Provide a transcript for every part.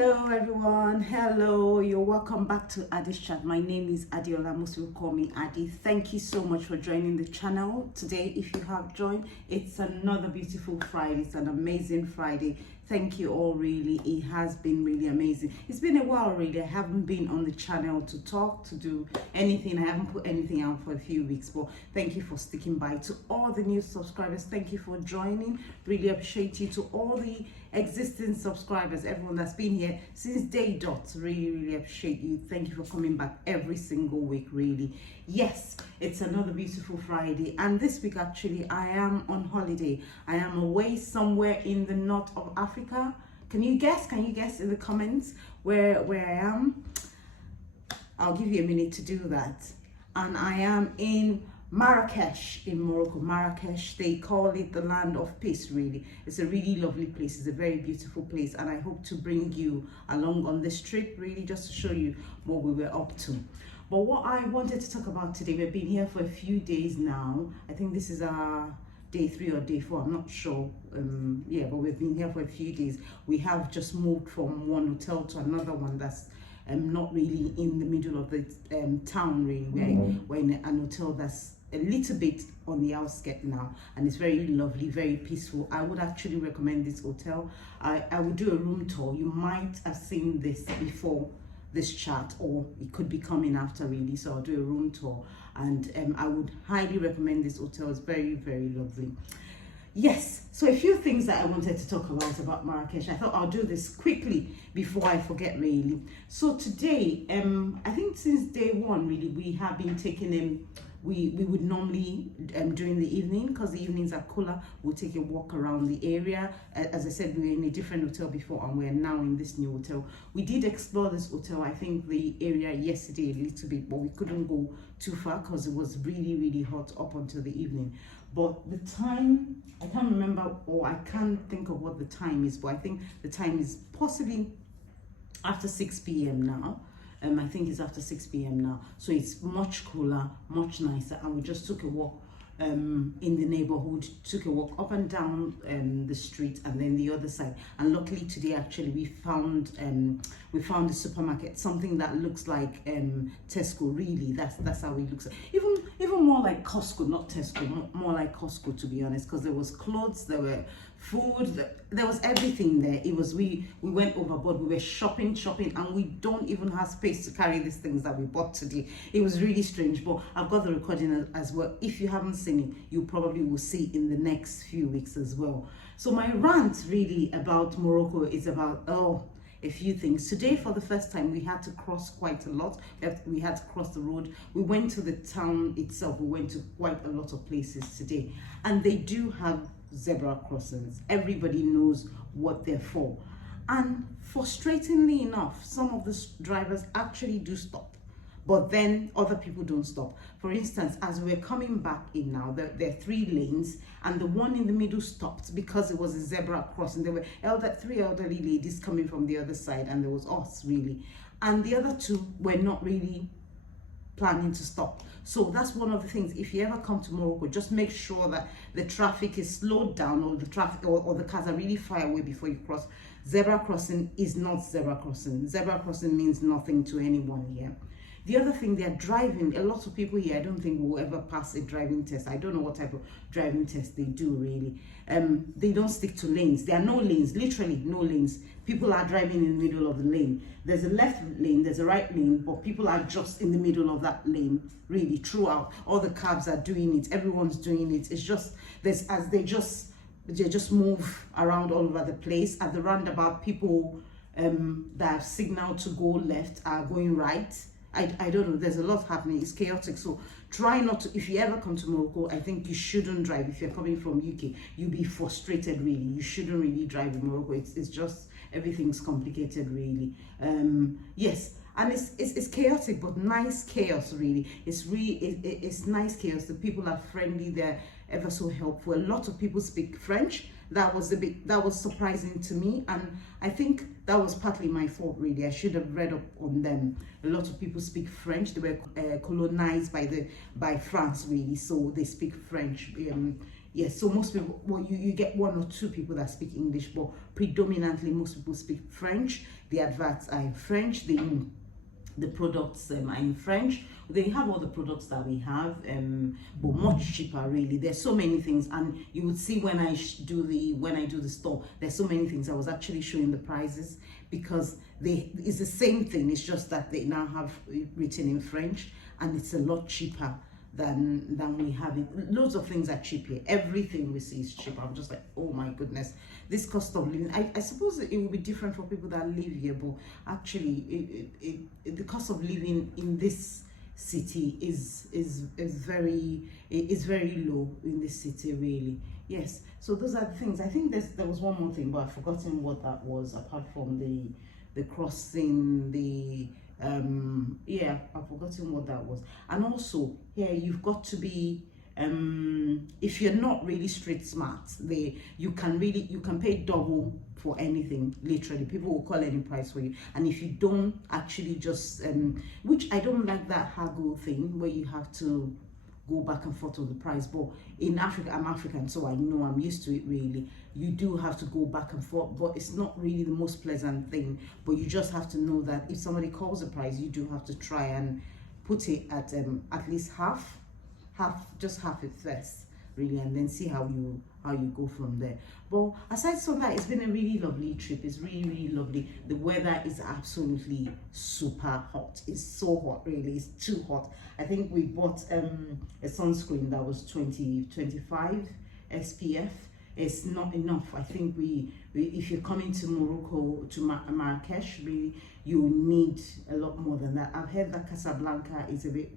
Hello everyone, hello, you're welcome back to Adi's Chat. My name is Adiola, most people call me Adi. Thank you so much for joining the channel today. If you have joined, it's another beautiful Friday. It's an amazing Friday. Thank you all, really. It has been really amazing. It's been a while, really. I haven't been on the channel to talk, to do anything. I haven't put anything out for a few weeks, but thank you for sticking by. To all the new subscribers, thank you for joining. Really appreciate you. To all the existing subscribers, everyone that's been here since day dot, really appreciate you. Thank you for coming back every single week, really. Yes, it's another beautiful Friday, and this week actually I am on holiday. I am away somewhere in the north of Africa. Can you guess in the comments where I am? I'll give you a minute to do that. And I am in Marrakesh in Morocco. Marrakesh, they call it the land of peace, really. It's a really lovely place. It's a very beautiful place, and I hope to bring you along on this trip, really, just to show you what we were up to. But what I wanted to talk about today, we've been here for a few days now. I think this is our day 3 or day 4, I'm not sure. Yeah, but we've been here for a few days. We have just moved from one hotel to another one that's not really in the middle of the town, really. We're in an hotel that's a little bit on the outskirts now, and it's very lovely, very peaceful. I would actually recommend this hotel. I would do a room tour. You might have seen this before this chat, or it could be coming after, really. So I'll do a room tour, and I would highly recommend this hotel. It's very, very lovely. Yes, so a few things that I wanted to talk about Marrakesh. I thought I'll do this quickly before I forget, really. So today, I think since day 1, really, we have been taking we would normally during the evening, because the evenings are cooler, we'll take a walk around the area. As I said, we were in a different hotel before, and we're now in this new hotel. We did explore this hotel, I think the area yesterday a little bit, but we couldn't go too far because it was really, really hot up until the evening. But the time, I can't remember, or I can't think of what the time is, but I think the time is possibly after 6 p.m. now. I think it's after 6 p.m. now, so it's much cooler, much nicer, and we just took a walk in the neighborhood, took a walk up and down the street, and then the other side. And luckily today, actually, we found a supermarket, something that looks like Tesco. Really, that's how it looks. Even more like Costco, not Tesco, more like Costco, to be honest, because there was clothes, there were food, there was everything there. It was, we went overboard. We were shopping, and we don't even have space to carry these things that we bought today. It was really strange, but I've got the recording as well. If you haven't seen it, you probably will see in the next few weeks as well. So my rant really about Morocco is about a few things. Today, for the first time, we had to cross quite a lot. We had to cross the road. We went to the town itself. We went to quite a lot of places today, and they do have zebra crossings. Everybody knows what they're for, and frustratingly enough, some of the drivers actually do stop, but then other people don't stop. For instance, as we're coming back in now, there are 3 lanes, and the one in the middle stopped because it was a zebra crossing. There were 3 elderly ladies coming from the other side, and there was us, really, and the other 2 were not really planning to stop. So that's one of the things. If you ever come to Morocco, just make sure that the traffic is slowed down, or the traffic or the cars are really far away before you cross. Zebra crossing is not zebra crossing. Zebra crossing means nothing to anyone here. The other thing, they're driving. A lot of people here, I don't think, will ever pass a driving test. I don't know what type of driving test they do, really. They don't stick to lanes. There are no lanes, literally no lanes. People are driving in the middle of the lane. There's a left lane, there's a right lane, but people are just in the middle of that lane, really, throughout. All the cabs are doing it. Everyone's doing it. It's just, they just move around all over the place. At the roundabout, people that have signaled to go left are going right. I don't know, there's a lot happening. It's chaotic. So try not to, if you ever come to Morocco, I think you shouldn't drive. If you're coming from UK, you'll be frustrated, really. You shouldn't really drive in Morocco. It's just, everything's complicated, really. Yes, and it's chaotic, but nice chaos, really. It's nice chaos. The people are friendly, they're ever so helpful. A lot of people speak French. That was surprising to me, and I think that was partly my fault, really. I should have read up on them. A lot of people speak French. They were colonized by France, really, so they speak French. Yes, so most people, well, you get one or two people that speak English, but predominantly most people speak French. The adverts are in French. The products are in French. They have all the products that we have, but much cheaper really. There's so many things, and you would see when I do the store, there's so many things. I was actually showing the prices because it's the same thing. It's just that they now have it written in French, and it's a lot cheaper than we have it. Loads of things are cheap here. Everything we see is cheaper. I'm just like, oh my goodness, this cost of living. I suppose it will be different for people that live here, but actually the cost of living in this city is very low in this city really. Yes, so those are the things. I think there was one more thing, but I've forgotten what that was, apart from the crossing, yeah, I've forgotten what that was. And also here, you've got to be if you're not really street smart, you can pay double for anything. Literally, people will call any price for you, and if you don't actually just which I don't like that haggle thing where you have to go back and forth on the price. But in Africa, I'm African, so I know, I'm used to it really. You do have to go back and forth, but it's not really the most pleasant thing. But you just have to know that if somebody calls a price, you do have to try and put it at least half it first really, and then see how you go from there. But aside from that, it's been a really lovely trip. It's really lovely. The weather is absolutely super hot. It's so hot really. It's too hot. I think we bought a sunscreen that was 25 SPF. It's not enough. I think we if you're coming to Morocco, to Marrakesh really, you need a lot more than that. I've heard that Casablanca is a bit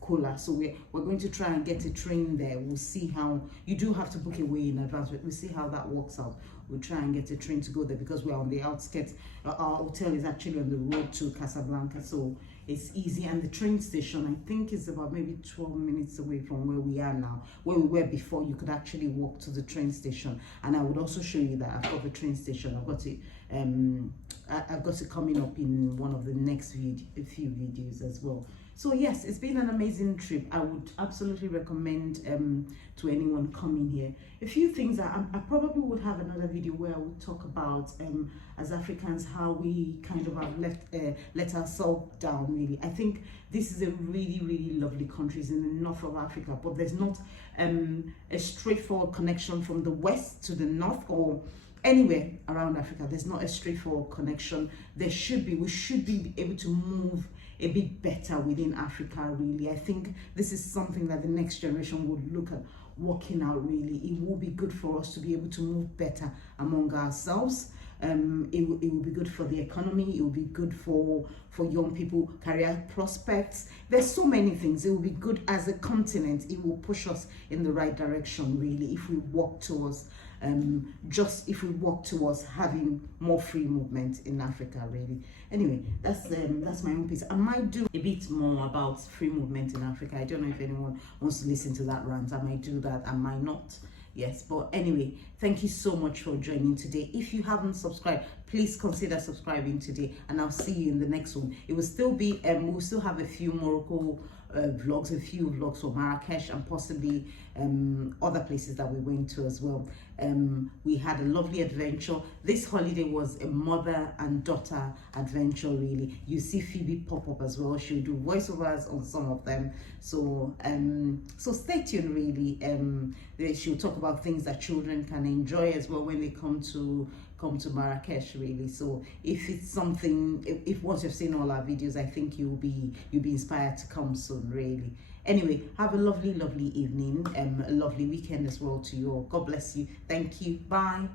cooler, so we're going to try and get a train there. We'll see how, you do have to book a way in advance, but we'll see how that works out. We'll try and get a train to go there because we're on the outskirts. Our hotel is actually on the road to Casablanca, so it's easy. And the train station, I think, is about maybe 12 minutes away from where we are now. Where we were before, you could actually walk to the train station. And I would also show you that I've got the train station. I've got it coming up in one of the next few videos as well. So yes, it's been an amazing trip. I would absolutely recommend to anyone coming here. A few things I probably would have another video where I would talk about as Africans how we kind of have let ourselves down really. I think this is a really lovely country. It's in the north of Africa, but there's not a straightforward connection from the west to the north, or anywhere around Africa. There's not a straightforward connection. We should be able to move a bit better within Africa really. I think this is something that the next generation would look at working out really. It will be good for us to be able to move better among ourselves. It will be good for the economy. It will be good for young people, career prospects. There's so many things. It will be good as a continent. It will push us in the right direction really if we work towards having more free movement in Africa really. Anyway, that's my own piece. I might do a bit more about free movement in Africa. I don't know if anyone wants to listen to that rant. I might do that, I might not. Yes, but anyway, thank you so much for joining today. If you haven't subscribed, please consider subscribing today, and I'll see you in the next one. It will still be we'll still have a few Morocco vlogs, a few vlogs for Marrakesh, and possibly other places that we went to as well. We had a lovely adventure. This holiday was a mother and daughter adventure really. You see Phoebe pop up as well. She'll do voiceovers on some of them, so so stay tuned really. She'll talk about things that children can enjoy as well when they come to Marrakesh really. So if it's something, if once you've seen all our videos, I think you'll be inspired to come soon really. Anyway, have a lovely evening, a lovely weekend as well to you all. God bless you. Thank you. Bye.